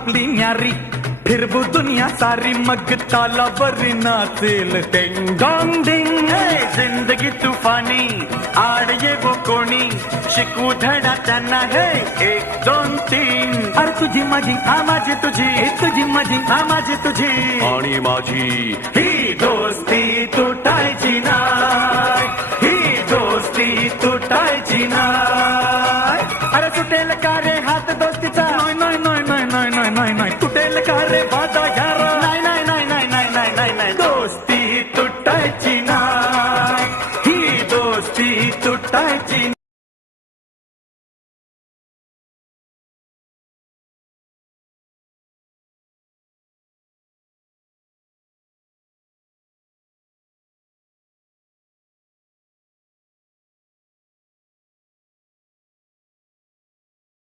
आपली न्यारी फिरवू दुनिया सारी मग तालावर नाचेल टेंग डॉंग डिंग जिंदगी तूफानी आड ये वो कोणी शिकू धडा त्यांना हे 1 2 3 अरे तुझी माझी हा माझी तुझी तुझी माझी हा माझी तुझी आणि माझी ही दोस्ती तुटायची नाय ही दोस्ती तुटायची नाय अरे सुटेल का रे हात दोस्तीचा